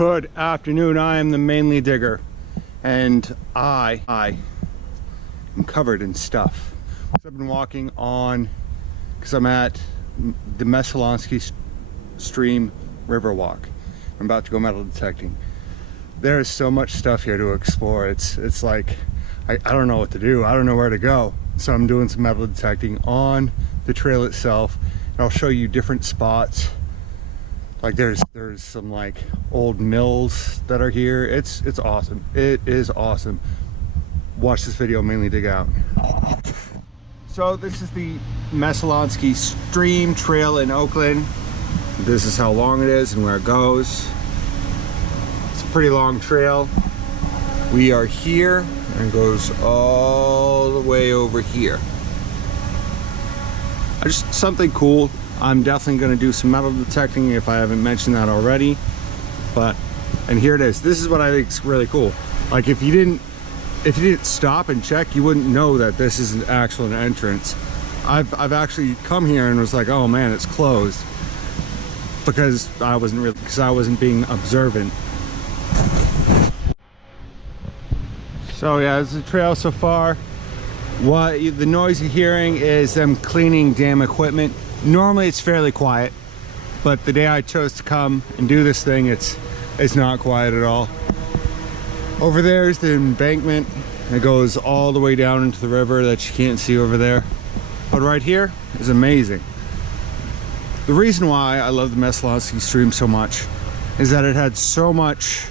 Good afternoon. I am the Mainly Digger, and I am covered in stuff. I've been walking on, because I'm at the Messalonsky Stream River Walk. I'm about to go metal detecting. There is so much stuff here to explore. It's like I don't know what to do. I don't know where to go. So I'm doing some metal detecting on the trail itself, and I'll show you different spots. Like there's some like old mills that are here. It's awesome. It is awesome. Watch this video, Mainly Dig Out. So this is the Messalonsky Stream Trail in Oakland. This is how long it is and where it goes. It's a pretty long trail. We are here and it goes all the way over here. Just something cool. I'm definitely going to do some metal detecting if I haven't mentioned that already. And here it is. This is what I think is really cool. Like if you didn't stop and check, you wouldn't know that this is an actual entrance. I've actually come here and was like, oh man, it's closed, because I wasn't being observant. So yeah, this is the trail so far. The noise you're hearing is them cleaning dam equipment. Normally it's fairly quiet, but the day I chose to come and do this thing, it's not quiet at all. Over there is the embankment. It goes all the way down into the river that you can't see over there. But right here is amazing. The reason why I love the Messalonsky Stream so much is that it had so much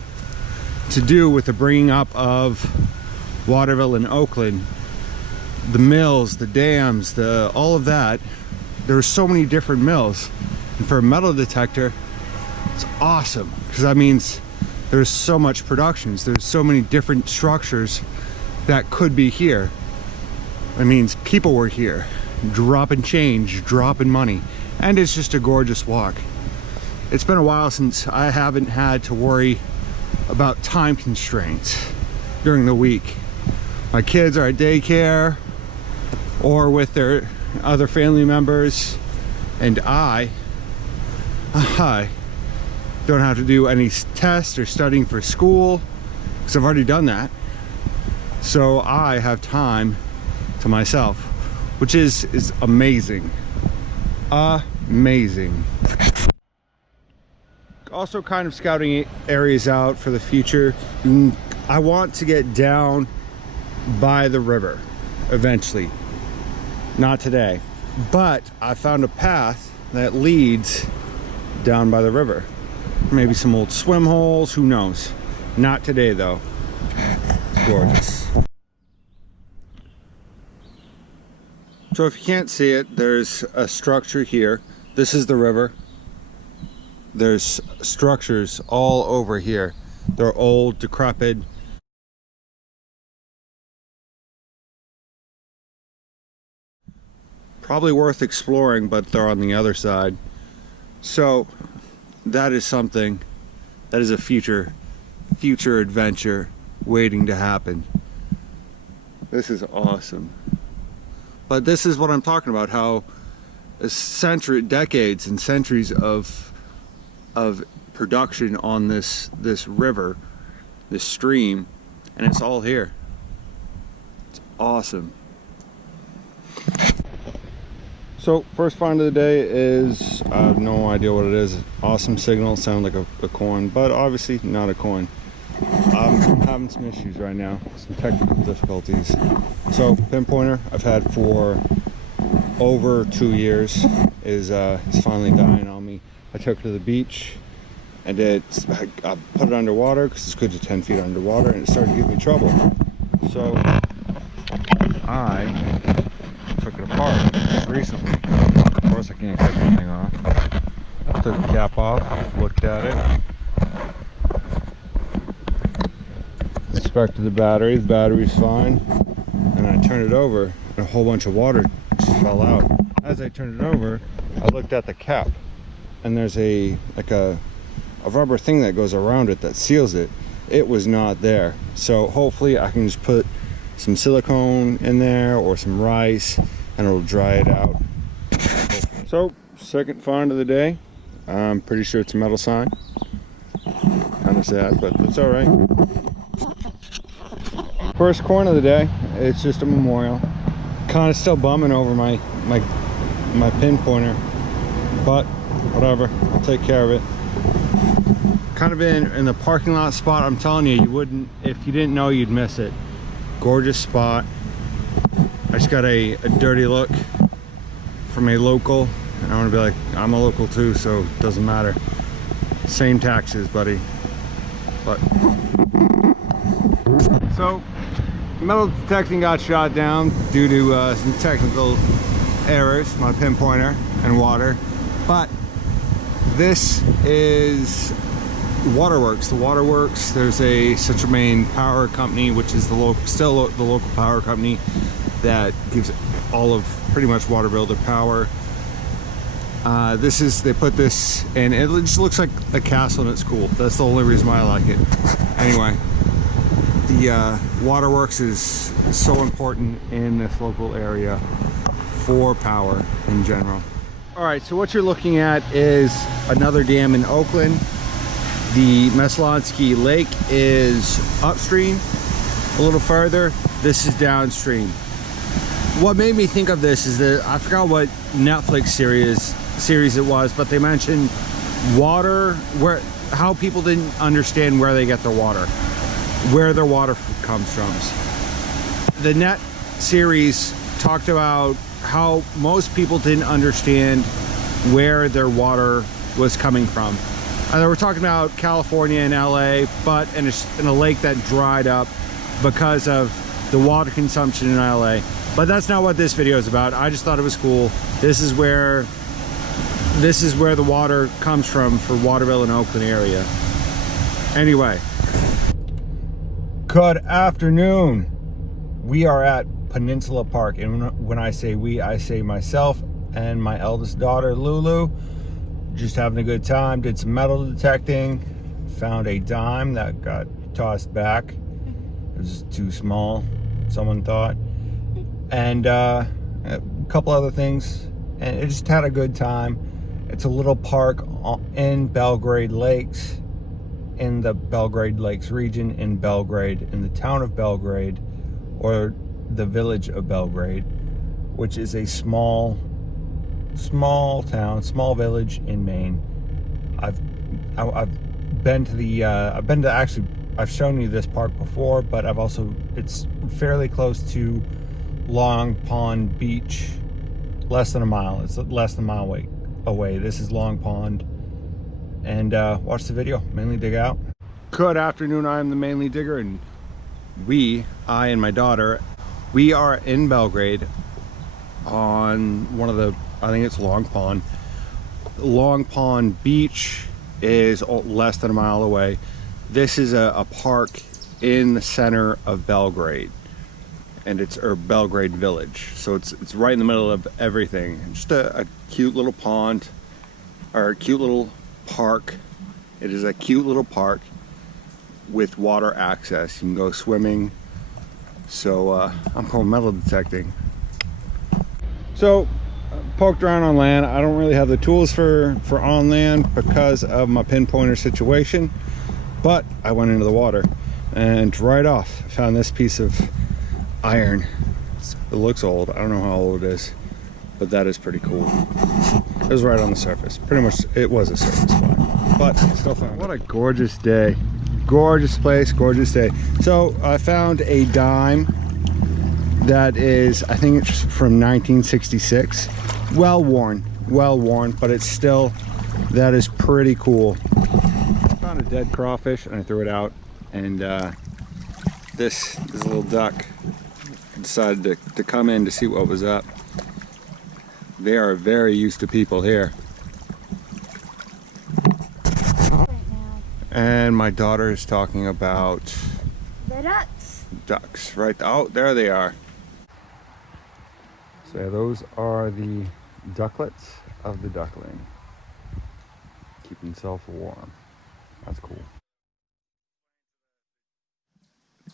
to do with the bringing up of Waterville and Oakland. The mills, the dams, all of that. There are so many different mills, and for a metal detector it's awesome, because that means there's so much productions, there's so many different structures that could be here. It means people were here dropping change, dropping money, and it's just a gorgeous walk. It's been a while since I haven't had to worry about time constraints during the week. My kids are at daycare or with their other family members, and I don't have to do any tests or studying for school, because I've already done that. So I have time to myself, which is amazing. Amazing. Also kind of scouting areas out for the future. I want to get down by the river eventually. Not today, but I found a path that leads down by the river. Maybe some old swim holes, who knows? Not today though. Gorgeous. So if you can't see it, there's a structure here. This is the river. There's structures all over here. They're old, decrepit. Probably worth exploring, but they're on the other side. So that is something that is a future adventure waiting to happen. This is awesome. But this is what I'm talking about, how decades and centuries of production on this river, this stream, and it's all here. It's awesome. So first find of the day is, I have no idea what it is. Awesome signal, sound like a coin, but obviously not a coin. I'm having some issues right now, some technical difficulties. So pinpointer I've had for over 2 years is finally dying on me. I took it to the beach and I put it underwater, because it's good to 10 feet underwater, and it started to give me trouble. So I took it apart recently. Of course I can't take anything off. Took the cap off, looked at it, inspected the battery's fine, and I turned it over and a whole bunch of water just fell out. As I turned it over, I looked at the cap, and there's a rubber thing that goes around it that seals it. It was not there. So hopefully I can just put some silicone in there or some rice and it'll dry it out. So second find of the day. I'm pretty sure it's a metal sign. Kind notice that, but it's all right. First corn of the day. It's just a memorial. Kind of still bumming over my pinpointer, but whatever. I'll take care of it. Kind of in the parking lot spot. I'm telling you, you wouldn't, if you didn't know, you'd miss it. Gorgeous spot. I just got a dirty look from a local, and I want to be like, I'm a local too, so it doesn't matter. Same taxes, buddy. But so metal detecting got shot down due to some technical errors, my pinpointer and water. But this is Waterworks. The Waterworks, there's a Central Maine power company, which is the local power company that gives all of pretty much Waterville their power. They put this, and it just looks like a castle, and it's cool. That's the only reason why I like it. Anyway, the Waterworks is so important in this local area for power in general. All right, so what you're looking at is another dam in Oakland. The Meslonsky Lake is upstream a little further. This is downstream. What made me think of this is that I forgot what Netflix series it was, but they mentioned water, how people didn't understand where they get their water, where their water comes from. The Net series talked about how most people didn't understand where their water was coming from. They were talking about California and LA, but in a lake that dried up because of the water consumption in LA. But that's not what this video is about. I just thought it was cool. This is where the water comes from for Waterville and Oakland area. Anyway, good afternoon. We are at Peninsula Park, and when I say we, I say myself and my eldest daughter Lulu. Just having a good time. Did some metal detecting, found a dime that got tossed back. It was too small, someone thought, and a couple other things, and it just had a good time. It's a little park in Belgrade Lakes, in the Belgrade Lakes region in Belgrade, in the town of Belgrade, or the village of Belgrade, which is a small town, small village in Maine. I've shown you this park before, but it's fairly close to Long Pond Beach, less than a mile. It's less than a mile away. This is Long Pond, and watch the video. Mainly Dig Out. Good afternoon. I am the Mainly Digger, and I and my daughter, we are in Belgrade on one of the, I think it's Long Pond. Long Pond Beach is less than a mile away. This is a park in the center of Belgrade, and it's Belgrade Village. So it's right in the middle of everything. Just a cute little pond, or a cute little park. It is a cute little park with water access. You can go swimming. So I'm going metal detecting. So poked around on land. I don't really have the tools for on land because of my pinpointer situation, but I went into the water, and right off found this piece of iron. It looks old. I don't know how old it is, but that is pretty cool. It was right on the surface. Pretty much it was a surface find, but still found it. What a gorgeous day. Gorgeous place, gorgeous day. So I found a dime that is, I think it's from 1966. Well worn, but it's still, that is pretty cool. I found a dead crawfish and I threw it out, and this little duck decided to come in to see what was up. They are very used to people here. And my daughter is talking about the ducks. Ducks, right? Oh, there they are. So yeah, those are the ducklets of the duckling. Keeping himself warm. That's cool.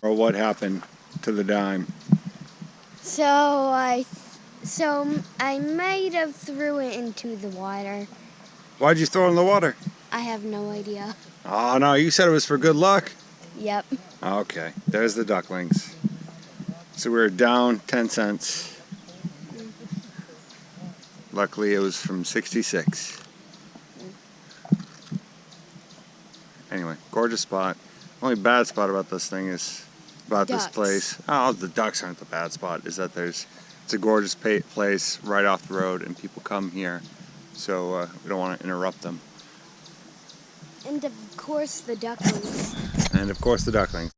Or what happened to the dime? So I might have threw it into the water. Why'd you throw it in the water? I have no idea. Oh no, you said it was for good luck. Yep. Okay, there's the ducklings. So we're down 10 cents. Luckily it was from 66. Anyway, gorgeous spot. Only bad spot about this thing is about this Ducks. place. Oh, the ducks aren't the bad spot. Is that it's a gorgeous place right off the road, and people come here, so we don't want to interrupt them. And of course the ducklings. And of course the ducklings.